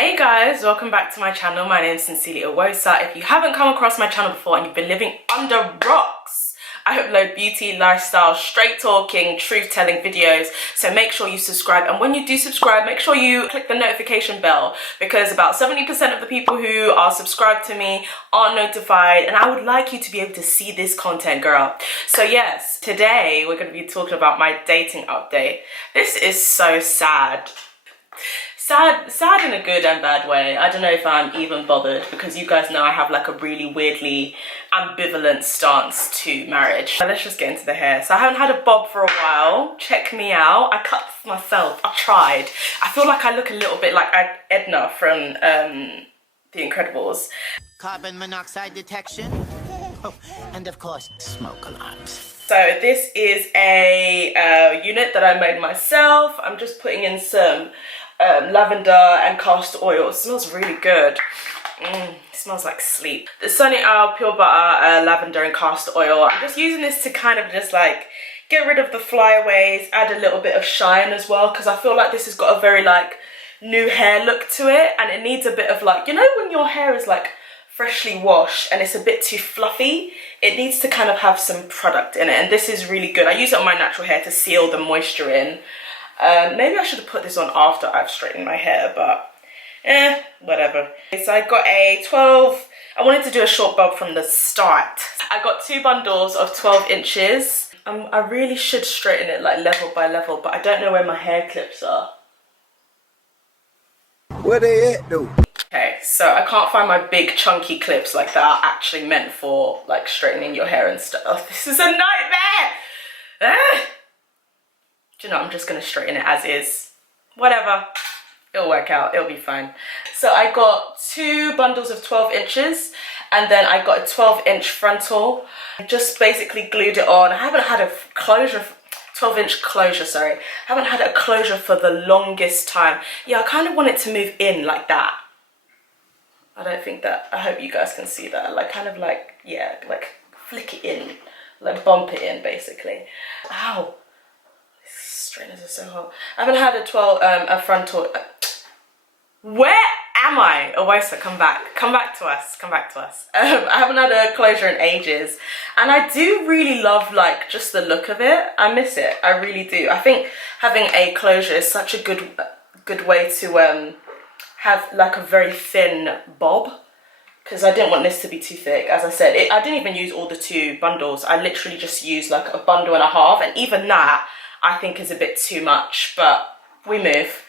Hey guys, welcome back to my channel. My name is Sincerely Owosa. If you haven't come across my channel before and you've been living under rocks, I upload beauty, lifestyle, straight talking, truth telling videos. So make sure you subscribe, and when you do subscribe, make sure you click the notification bell, because about 70% of the people who are subscribed to me are notified, and I would like you to be able to see this content, girl. So yes, today we're going to be talking about my dating update. This is so sad. Sad in a good and bad way. I don't know if I'm even bothered, because you guys know I have like a really weirdly ambivalent stance to marriage. Let's just get into the hair. So I haven't had a bob for a while. Check me out. I cut this myself. I tried. I feel like I look a little bit like Edna from The Incredibles. Carbon monoxide detection. Oh, and of course, smoke alarms. So this is a unit that I made myself. I'm just putting in some lavender and castor oil. It smells really good. It smells like sleep. The Sunny Isle Pure Butter, lavender and castor oil. I'm just using this to kind of just like get rid of the flyaways, add a little bit of shine as well, because I feel like this has got a very like new hair look to it, and it needs a bit of like, you know when your hair is like freshly washed and it's a bit too fluffy, it needs to kind of have some product in it, and this is really good. I use it on my natural hair to seal the moisture in. Maybe I should have put this on after I've straightened my hair, but whatever. So I got a 12, I wanted to do a short bob from the start. I got 2 bundles of 12 inches. I really should straighten it like level by level, but I don't know where my hair clips are. Where they at though? Okay, so I can't find my big chunky clips like that are actually meant for like straightening your hair and stuff. This is a nightmare! Do you know, I'm just gonna straighten it as is. Whatever, it'll work out, it'll be fine. So I got 2 bundles of 12 inches, and then I got a 12-inch frontal. I just basically glued it on. I haven't had a closure, 12-inch closure, sorry. I haven't had a closure for the longest time. Yeah, I kind of want it to move in like that. I don't think that, I hope you guys can see that. Like kind of like, yeah, like flick it in, like bump it in basically. Ow. Straighteners are so hot. I haven't had a frontal. Where am I? Owosa, come back to us. I haven't had a closure in ages, and I do really love like just the look of it. I miss it. I really do. I think having a closure is such a good way to have like a very thin bob, because I didn't want this to be too thick. As I said, I didn't even use all the 2 bundles. I literally just used like a bundle and a half, and even that I think is a bit too much, but we move.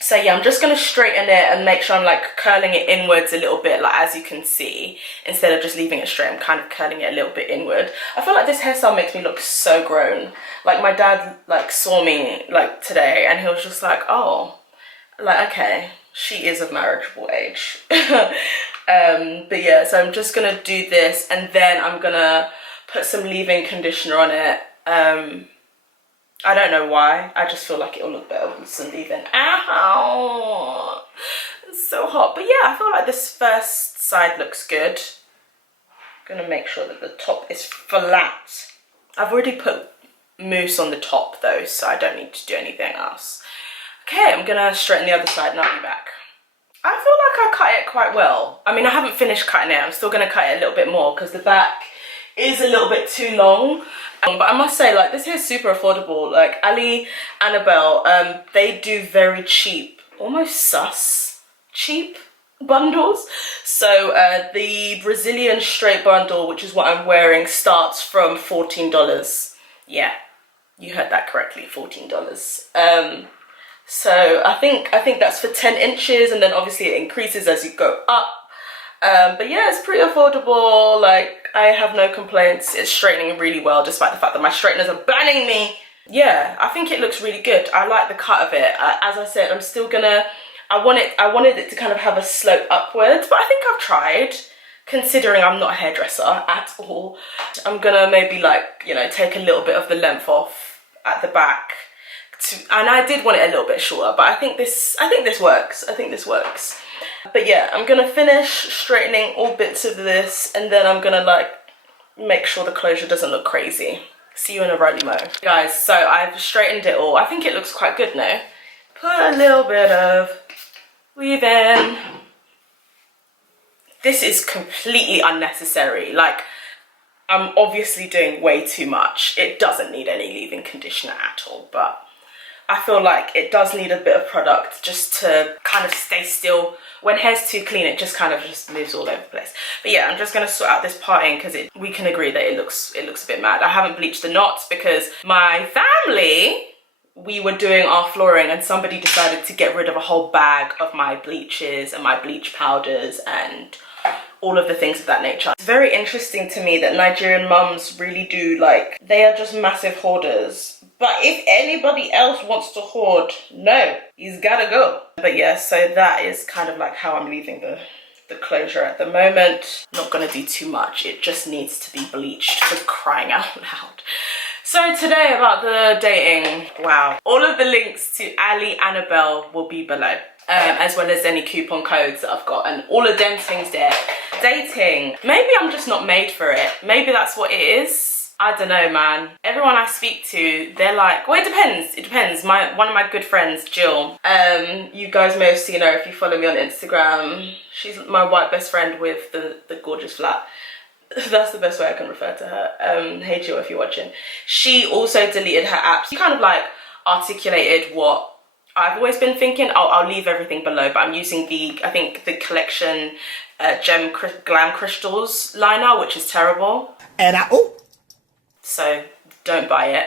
So yeah, I'm just gonna straighten it and make sure I'm like curling it inwards a little bit, like as you can see, instead of just leaving it straight. I'm kind of curling it a little bit inward. I feel like this hairstyle makes me look so grown. Like my dad like saw me like today, and he was just like, oh, like okay, she is of marriageable age. But yeah, so I'm just gonna do this, and then I'm gonna put some leave-in conditioner on it. I don't know why, I just feel like it'll look better with some leave-in. Ow! It's so hot. But yeah, I feel like this first side looks good. I'm gonna make sure that the top is flat. I've already put mousse on the top though, so I don't need to do anything else. Okay, I'm gonna straighten the other side and I'll be back. I feel like I cut it quite well. I mean, I haven't finished cutting it. I'm still gonna cut it a little bit more because the back is a little bit too long. But I must say, like, this hair is super affordable. Like Ali, Annabelle, they do very cheap, almost sus cheap bundles. So the Brazilian straight bundle, which is what I'm wearing, starts from $14. Yeah, you heard that correctly, $14. So I think that's for 10 inches, and then obviously it increases as you go up. But yeah, it's pretty affordable. Like, I have no complaints. It's straightening really well, despite the fact that my straighteners are burning me. Yeah, I think it looks really good. I like the cut of it. As I said, I'm still gonna, I wanted it to kind of have a slope upwards, but I think I've tried, considering I'm not a hairdresser at all. I'm gonna maybe like, you know, take a little bit of the length off at the back. And I did want it a little bit shorter, but I think this works. But yeah, I'm gonna finish straightening all bits of this, and then I'm gonna like make sure the closure doesn't look crazy. See you in a rolly mo. Guys, so I've straightened it all. I think it looks quite good now. Put a little bit of Leave-in. This is completely unnecessary. Like, I'm obviously doing way too much. It doesn't need any leave-in conditioner at all, but I feel like it does need a bit of product just to kind of stay still. When hair's too clean, it just kind of just moves all over the place. But yeah, I'm just gonna sort out this parting because we can agree that it looks a bit mad. I haven't bleached the knots because my family, we were doing our flooring and somebody decided to get rid of a whole bag of my bleaches and my bleach powders and all of the things of that nature. It's very interesting to me that Nigerian mums really do, like, they are just massive hoarders. But if anybody else wants to hoard, no, he's gotta go. But yeah, so that is kind of like how I'm leaving the closure at the moment. Not gonna do too much. It just needs to be bleached, for crying out loud. So today about the dating, wow. All of the links to Ali Annabelle will be below. As well as any coupon codes that I've got and all of them things there. Dating, maybe I'm just not made for it. Maybe that's what it is. I don't know, man. Everyone I speak to, they're like, well, it depends. One of my good friends, Jill, you guys may have seen her if you follow me on Instagram. She's my white best friend with the gorgeous flat. That's the best way I can refer to her. Hey Jill, if you're watching. She also deleted her app. She kind of like articulated what I've always been thinking. I'll leave everything below, but I'm using I think the collection Glam Crystals liner, which is terrible. And So don't buy it.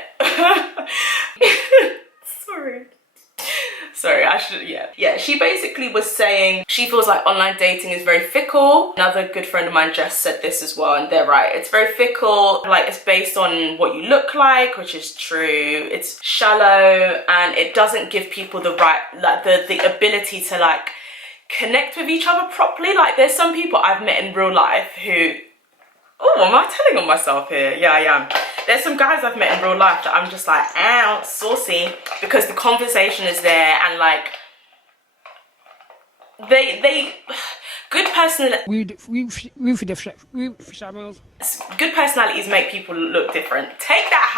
Sorry, I should, yeah. She basically was saying she feels like online dating is very fickle. Another good friend of mine, Jess, said this as well, and they're right. It's very fickle, like it's based on what you look like, which is true. It's shallow and it doesn't give people the right, like the ability to like connect with each other properly. Like there's some people I've met in real life who, oh, am I telling on myself here? Yeah, I am. There's some guys I've met in real life that I'm just like, ow, saucy, because the conversation is there and like, good personalities make people look different. Take that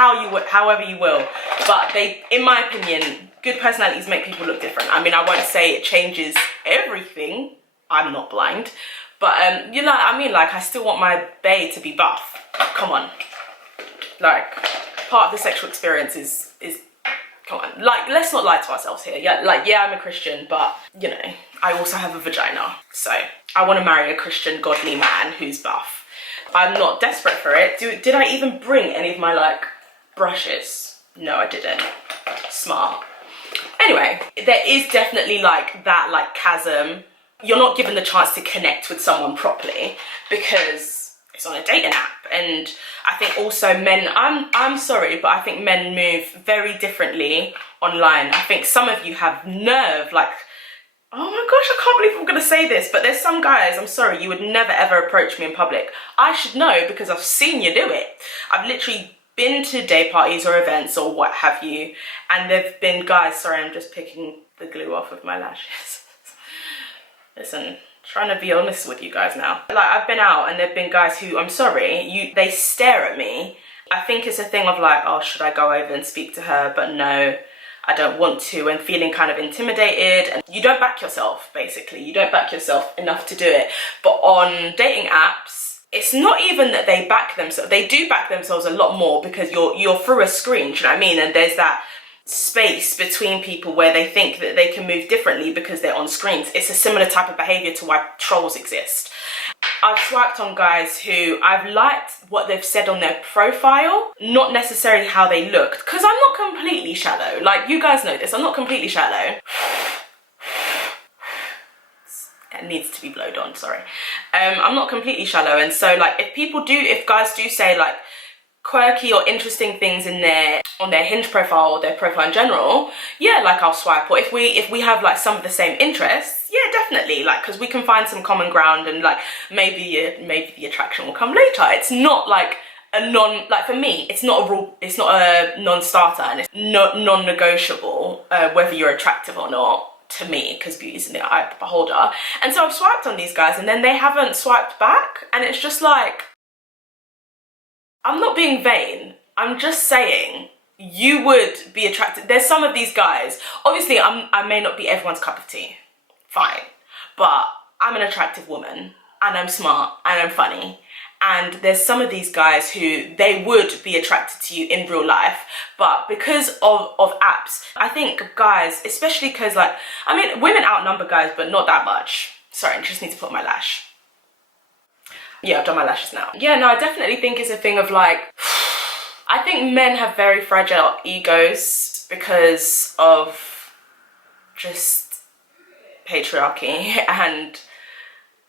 however you will, but in my opinion, good personalities make people look different. I mean, I won't say it changes everything. I'm not blind. But, you know what I mean? Like, I still want my bae to be buff. Come on. Like, part of the sexual experience is come on. Like, let's not lie to ourselves here. Yeah, like, yeah, I'm a Christian, but, you know, I also have a vagina. So, I want to marry a Christian, godly man who's buff. I'm not desperate for it. Did I even bring any of my, like, brushes? No, I didn't. Smart. Anyway, there is definitely, like, that, like, chasm. You're not given the chance to connect with someone properly because it's on a dating app. And I think also men, I'm sorry, but I think men move very differently online. I think some of you have nerve, like, oh my gosh, I can't believe I'm gonna say this, but there's some guys, I'm sorry, you would never ever approach me in public. I should know because I've seen you do it. I've literally been to day parties or events or what have you, and there've been guys, sorry, I'm just picking the glue off of my lashes. Listen, trying to be honest with you guys now. Like, I've been out and there've been guys who, I'm sorry, they stare at me. I think it's a thing of like, oh, should I go over and speak to her? But no, I don't want to, and feeling kind of intimidated. And you don't back yourself, basically. You don't back yourself enough to do it. But on dating apps, it's not even that they back themselves. They do back themselves a lot more because you're through a screen, do you know what I mean? And there's that space between people where they think that they can move differently because they're on screens. It's a similar type of behavior to why trolls exist. I've swiped on guys who I've liked what they've said on their profile, not necessarily how they looked, because I'm not completely shallow. Like, you guys know this, I'm not completely shallow. It needs to be blowed on, sorry. I'm not completely shallow, and so like if guys do say like quirky or interesting things on their Hinge profile or their profile in general, yeah, like I'll swipe. Or if we have like some of the same interests, yeah, definitely, like, because we can find some common ground and like maybe the attraction will come later. It's not like for me, it's not a rule, it's not a non-starter, and it's not non-negotiable whether you're attractive or not, to me, because beauty's in the eye of the beholder. And so I've swiped on these guys and then they haven't swiped back, and it's just like, I'm not being vain, I'm just saying you would be attracted. There's some of these guys, obviously I may not be everyone's cup of tea, fine. But I'm an attractive woman, and I'm smart, and I'm funny. And there's some of these guys who they would be attracted to you in real life, but because of apps, I think guys, especially because like, I mean, women outnumber guys, but not that much. Sorry, I just need to put my lash. Yeah, I've done my lashes now. Yeah, no, I definitely think it's a thing of like, I think men have very fragile egos because of just patriarchy, and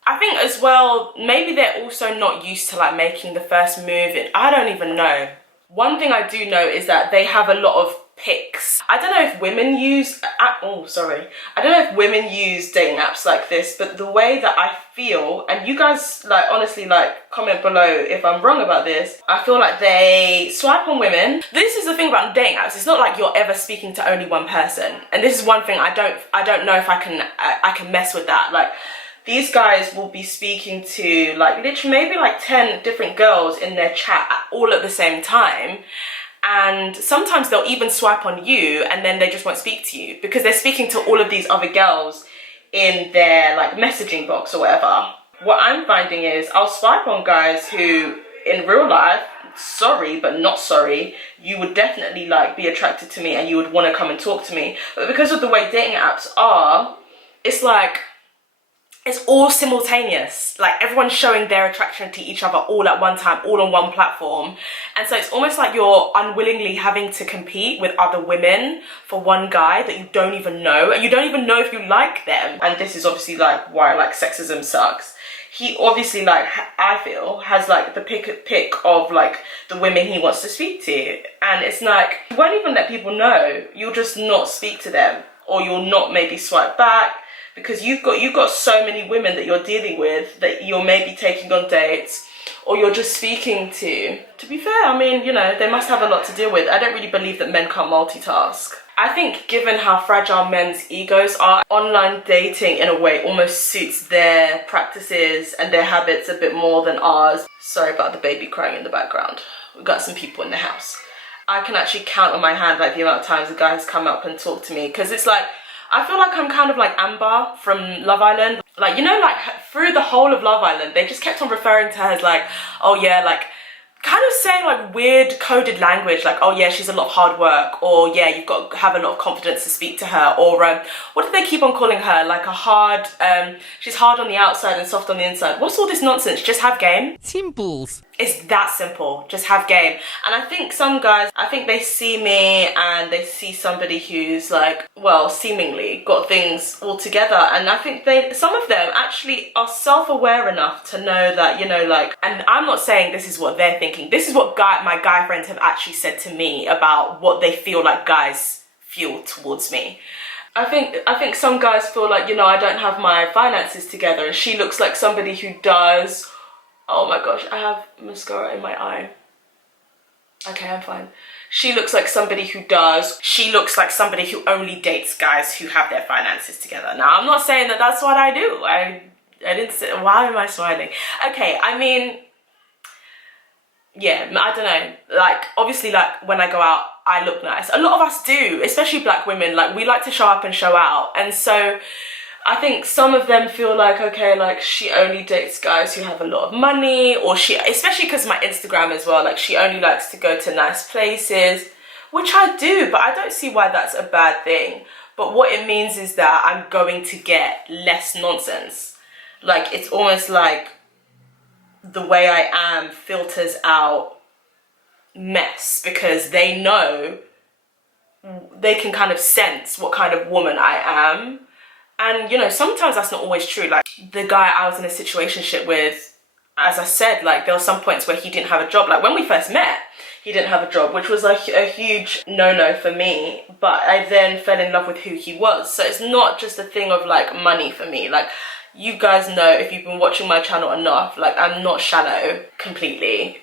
I think as well, maybe they're also not used to like making the first move. I don't even know. One thing I do know is that they have a lot of pics. I don't know if women use, I don't know if women use dating apps like this, but the way that I feel, and you guys like honestly like comment below if I'm wrong about this, I feel like they swipe on women. This is the thing about dating apps, it's not like you're ever speaking to only one person. And this is one thing I don't know if I can mess with that. Like, these guys will be speaking to like literally maybe like 10 different girls in their chat all at the same time. And sometimes they'll even swipe on you and then they just won't speak to you because they're speaking to all of these other girls in their like messaging box or whatever. What I'm finding is I'll swipe on guys who in real life, sorry but not sorry, you would definitely like be attracted to me and you would want to come and talk to me. But because of the way dating apps are, it's like, it's all simultaneous. Like everyone's showing their attraction to each other all at one time, all on one platform. And so it's almost like you're unwillingly having to compete with other women for one guy that you don't even know. And you don't even know if you like them. And this is obviously like why like sexism sucks. He obviously like, I feel, has like the pick of like the women he wants to speak to. And it's like, you won't even let people know. You'll just not speak to them. Or you'll not maybe swipe back. Because you've got so many women that you're dealing with that you're maybe taking on dates or you're just speaking to. To be fair, I mean, you know, they must have a lot to deal with. I don't really believe that men can't multitask. I think given how fragile men's egos are, online dating in a way almost suits their practices and their habits a bit more than ours. Sorry about the baby crying in the background. We've got some people in the house. I can actually count on my hand like the amount of times a guy has come up and talked to me, because it's like, I feel like I'm kind of like Amber from Love Island. Like, you know, like through the whole of Love Island, they just kept on referring to her as like, oh yeah, like kind of saying like weird coded language, like, oh yeah, she's a lot of hard work, or yeah, you've got to have a lot of confidence to speak to her, or what did they keep on calling her? Like a hard, she's hard on the outside and soft on the inside. What's all this nonsense? Just have game. Simples. It's that simple. Just have game. And I think some guys, I think they see me and they see somebody who's like, well, seemingly got things all together. And I think some of them actually are self-aware enough to know that, you know, like, and I'm not saying this is what they're thinking. This is what my guy friends have actually said to me about what they feel like guys feel towards me. I think some guys feel like, you know, I don't have my finances together and she looks like somebody who does. Oh my gosh, I have mascara in my eye. Okay, I'm fine. She looks like somebody who does. She looks like somebody who only dates guys who have their finances together. Now, I'm not saying that that's what I do. I didn't say, why am I smiling? Okay, I mean, yeah, I don't know. Like, obviously, like, when I go out, I look nice. A lot of us do, especially black women. Like, we like to show up and show out. And so I think some of them feel like, okay, like she only dates guys who have a lot of money, or especially because my Instagram as well, like she only likes to go to nice places, which I do, but I don't see why that's a bad thing. But what it means is that I'm going to get less nonsense. Like, it's almost like the way I am filters out mess, because they know, they can kind of sense what kind of woman I am. And, you know, sometimes that's not always true. Like, the guy I was in a situationship with, as I said, like, there were some points where he didn't have a job. Like, when we first met, he didn't have a job, which was a huge no-no for me. But I then fell in love with who he was. So it's not just a thing of, like, money for me. Like, you guys know, if you've been watching my channel enough, like, I'm not shallow completely.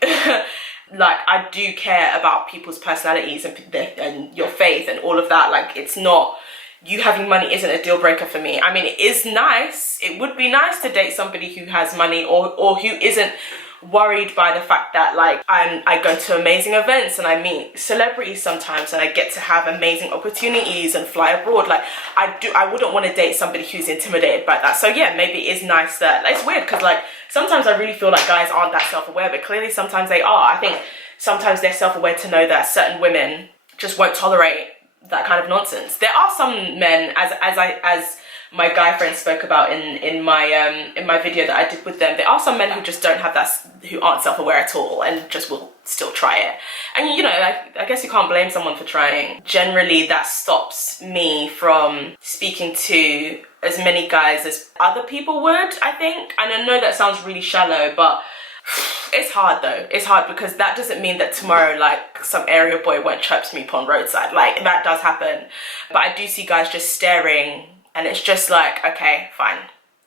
Like, I do care about people's personalities and your faith and all of that. Like, it's not... You having money isn't a deal breaker for me. I mean, it is nice. It would be nice to date somebody who has money or who isn't worried by the fact that like I go to amazing events and I meet celebrities sometimes and I get to have amazing opportunities and fly abroad. Like I wouldn't want to date somebody who's intimidated by that. So yeah, maybe it is nice that, it's weird because like sometimes I really feel like guys aren't that self-aware, but clearly sometimes they are. I think sometimes they're self-aware to know that certain women just won't tolerate that kind of nonsense. There are some men, as my guy friend spoke about in my video that I did with them, there are some men who just don't have that, who aren't self-aware at all and just will still try it. And you know, I guess you can't blame someone for trying. Generally that stops me from speaking to as many guys as other people would, I think. And I know that sounds really shallow, but it's hard though. It's hard because that doesn't mean that tomorrow like some area boy won't chirp me upon roadside. Like that does happen. But I do see guys just staring and it's just like, okay, fine.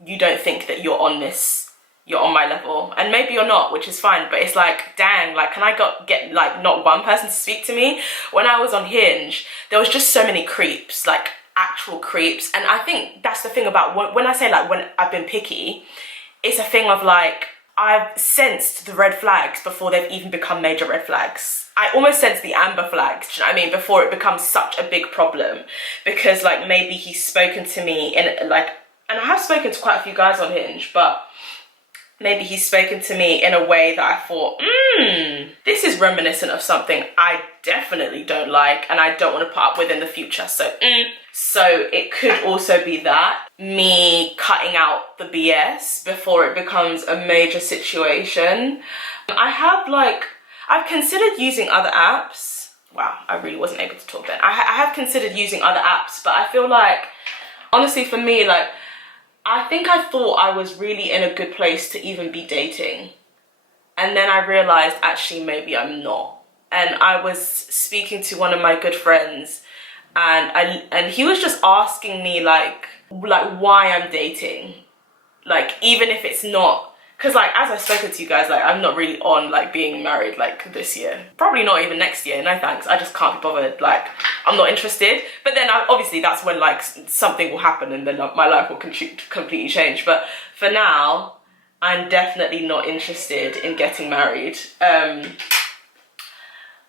You don't think that you're on this, you're on my level. And maybe you're not, which is fine. But it's like, dang, like can I get like not one person to speak to me? When I was on Hinge, there was just so many creeps, like actual creeps. And I think that's the thing about when I say like when I've been picky, it's a thing of like, I've sensed the red flags before they've even become major red flags. I almost sense the amber flags, do you know what I mean? Before it becomes such a big problem. Because like maybe he's spoken to me in like, and I have spoken to quite a few guys on Hinge, but maybe he's spoken to me in a way that I thought, this is reminiscent of something I definitely don't like and I don't want to put up with in the future. So it could also be that, me cutting out the BS before it becomes a major situation. I've considered using other apps. Wow, I really wasn't able to talk then. I have considered using other apps, but I feel like, honestly for me, like, I think I thought I was really in a good place to even be dating. And then I realized actually maybe I'm not. And I was speaking to one of my good friends and he was just asking me like why I'm dating. Like even if it's not, because like as I've spoken to you guys, like I'm not really on like being married like this year. Probably not even next year, no thanks. I just can't be bothered, like I'm not interested. But then obviously that's when like something will happen and then my life will completely change. But for now, I'm definitely not interested in getting married.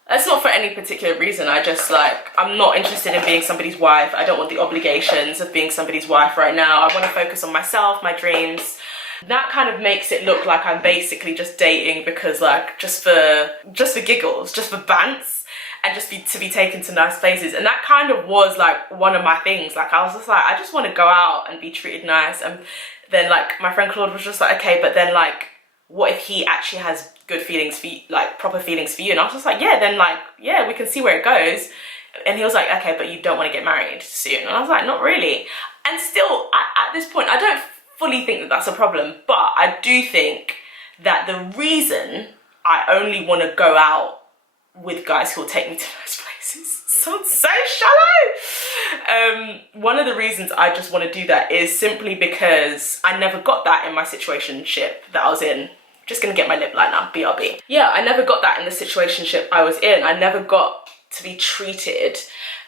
That's not for any particular reason. I just like, I'm not interested in being somebody's wife. I don't want the obligations of being somebody's wife right now. I want to focus on myself, my dreams. That kind of makes it look like I'm basically just dating because like just for giggles, just for bants, and just to be taken to nice places. And that kind of was like one of my things. Like I was just like, I just want to go out and be treated nice. And then like my friend Claude was just like, okay, but then like what if he actually has good feelings for you, like proper feelings for you? And I was just like, yeah, then like, yeah, we can see where it goes. And he was like, okay, but you don't want to get married soon. And I was like, not really. And still at this point, I don't fully think that that's a problem, but I do think that the reason I only want to go out with guys who will take me to nice places sounds so shallow. One of the reasons I just want to do that is simply because I never got that in my situationship that I was in. Just gonna get my lip liner, BRB. Yeah, I never got that in the situationship I was in. I never got to be treated.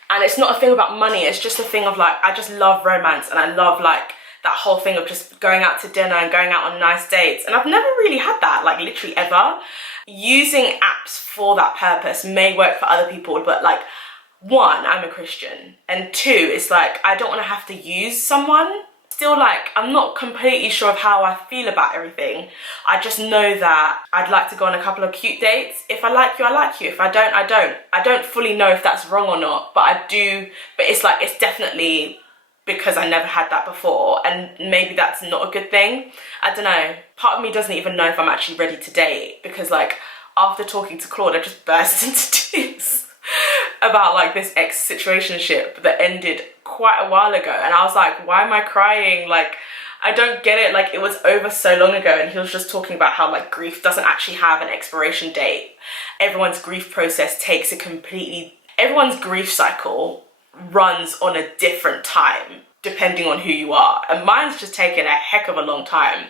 And it's not a thing about money, it's just a thing of like, I just love romance and I love like that whole thing of just going out to dinner and going out on nice dates. And I've never really had that, like literally ever. Using apps for that purpose may work for other people, but like, one, I'm a Christian. And two, it's like, I don't want to have to use someone. Still like, I'm not completely sure of how I feel about everything. I just know that I'd like to go on a couple of cute dates. If I like you, I like you. If I don't, I don't. I don't fully know if that's wrong or not, but I do. But it's like, it's definitely because I never had that before, and maybe that's not a good thing. I don't know. Part of me doesn't even know if I'm actually ready to date, because like after talking to Claude, I just burst into tears about like this ex-situationship that ended quite a while ago, and I was like, why am I crying? Like, I don't get it. Like, it was over so long ago, and he was just talking about how like grief doesn't actually have an expiration date. Everyone's grief process takes a completely, everyone's grief cycle runs on a different time depending on who you are, and mine's just taken a heck of a long time.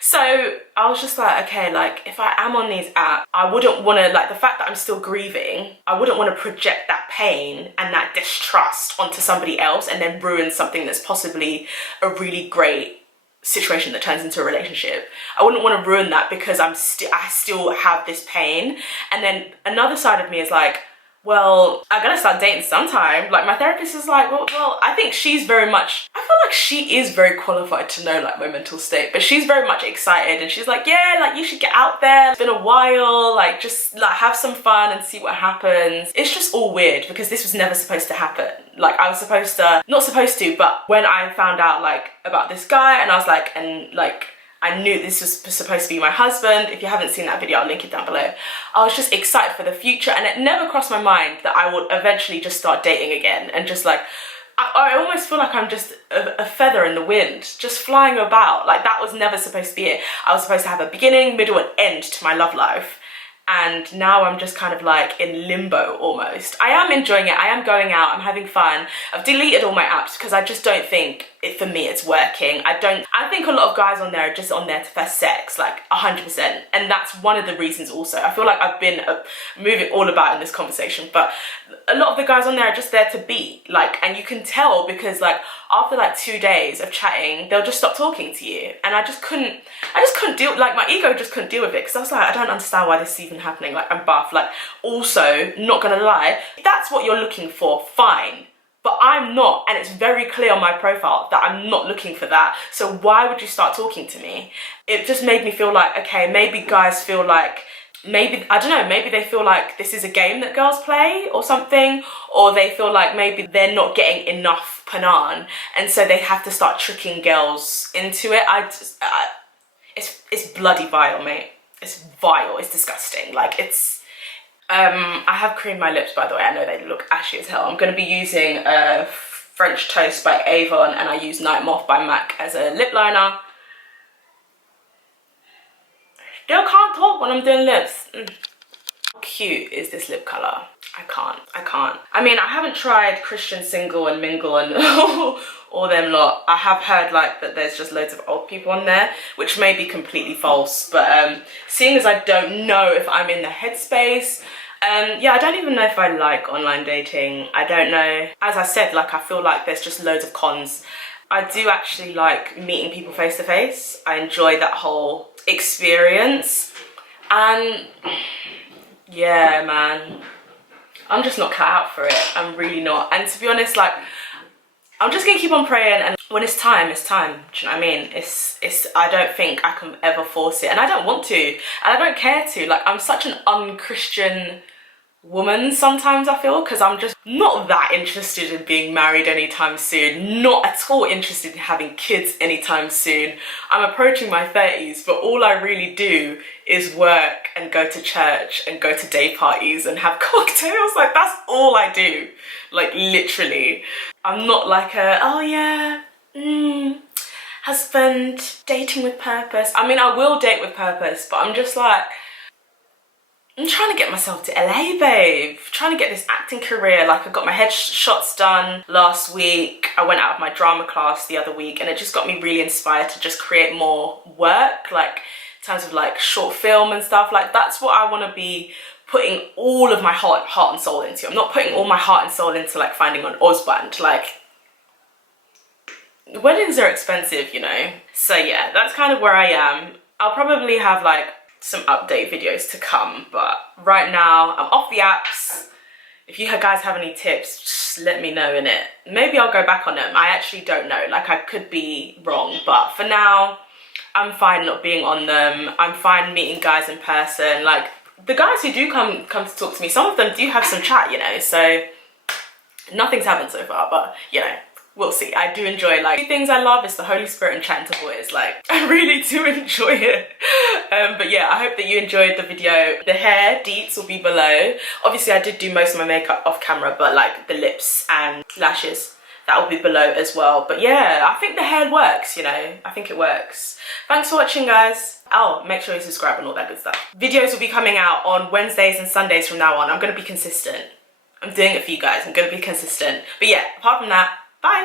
So I was just like, okay, like if I am on these apps, I wouldn't want to, like the fact that I'm still grieving, I wouldn't want to project that pain and that distrust onto somebody else and then ruin something that's possibly a really great situation that turns into a relationship. I wouldn't want to ruin that because I still have this pain. And then another side of me is like, well, I gotta start dating sometime. Like, my therapist is like, well, I think she's very much, I feel like she is very qualified to know like my mental state, but she's very much excited and she's like, yeah, like you should get out there. It's been a while, like just like have some fun and see what happens. It's just all weird because this was never supposed to happen. Like I was supposed to, not supposed to, but when I found out like about this guy and I was like, and like, I knew this was supposed to be my husband. If you haven't seen that video, I'll link it down below. I was just excited for the future and it never crossed my mind that I would eventually just start dating again and just like, I almost feel like I'm just a feather in the wind, just flying about. Like that was never supposed to be it. I was supposed to have a beginning, middle and end to my love life. And now I'm just kind of like in limbo almost. I am enjoying it. I am going out. I'm having fun. I've deleted all my apps because I just don't think for me it's working. I think a lot of guys on there are just on there for sex, like 100%. And that's one of the reasons also. I feel like I've been moving all about in this conversation, but a lot of the guys on there are just there to be like, and you can tell because like after like 2 days of chatting, they'll just stop talking to you. And I just couldn't deal, like my ego just couldn't deal with it because I was like, I don't understand why this is even happening. Like I'm buff, like also not gonna lie, if that's what you're looking for, fine. But I'm not, and it's very clear on my profile that I'm not looking for that. So why would you start talking to me? It just made me feel like, okay, maybe guys feel like, maybe, I don't know, maybe they feel like this is a game that girls play or something, or they feel like maybe they're not getting enough panan, and so they have to start tricking girls into it. It's bloody vile, mate. It's vile, it's disgusting. Like it's, I have creamed my lips, by the way. I know they look ashy as hell. I'm going to be using French Toast by Avon, and I use Night Moth by MAC as a lip liner. Still can't talk when I'm doing lips. How cute is this lip colour? I can't. I mean, I haven't tried Christian Single and Mingle and all them lot. I have heard like that there's just loads of old people on there, which may be completely false, but seeing as I don't know if I'm in the headspace, yeah, I don't even know if I like online dating. I don't know. As I said, like I feel like there's just loads of cons. I do actually like meeting people face to face. I enjoy that whole experience, and yeah, man, I'm just not cut out for it. I'm really not. And to be honest, like I'm just gonna keep on praying, and when it's time, it's time. Do you know what I mean? It's I don't think I can ever force it, and I don't want to, and I don't care to. Like I'm such an unchristian woman sometimes, I feel, because I'm just not that interested in being married anytime soon, not at all interested in having kids anytime soon. I'm approaching my 30s, but all I really do is work and go to church and go to day parties and have cocktails. Like that's all I do, like literally. I'm not like a, oh yeah, husband, dating with purpose. I mean, I will date with purpose, but I'm just like, I'm trying to get myself to LA, babe. Trying to get this acting career. Like I got my headshots done last week. I went out of my drama class the other week, and it just got me really inspired to just create more work, like in terms of like short film and stuff. Like that's what I want to be putting all of my heart and soul into. I'm not putting all my heart and soul into like finding an husband. Like weddings are expensive, you know. So yeah, that's kind of where I am. I'll probably have like some update videos to come, but right now I'm off the apps. If you guys have any tips, just let me know in it. Maybe I'll go back on them. I actually don't know, like I could be wrong, but for now I'm fine not being on them. I'm fine meeting guys in person. Like the guys who do come to talk to me, some of them do have some chat, you know, so nothing's happened so far, but you know, we'll see. I do enjoy, like, two things I love is the Holy Spirit and chatting to boys. Like, I really do enjoy it. But yeah, I hope that you enjoyed the video. The hair deets will be below. Obviously, I did do most of my makeup off camera, but like the lips and lashes, that will be below as well. But yeah, I think the hair works, you know. I think it works. Thanks for watching, guys. Oh, make sure you subscribe and all that good stuff. Videos will be coming out on Wednesdays and Sundays from now on. I'm going to be consistent. I'm doing it for you guys. I'm going to be consistent. But yeah, apart from that, bye.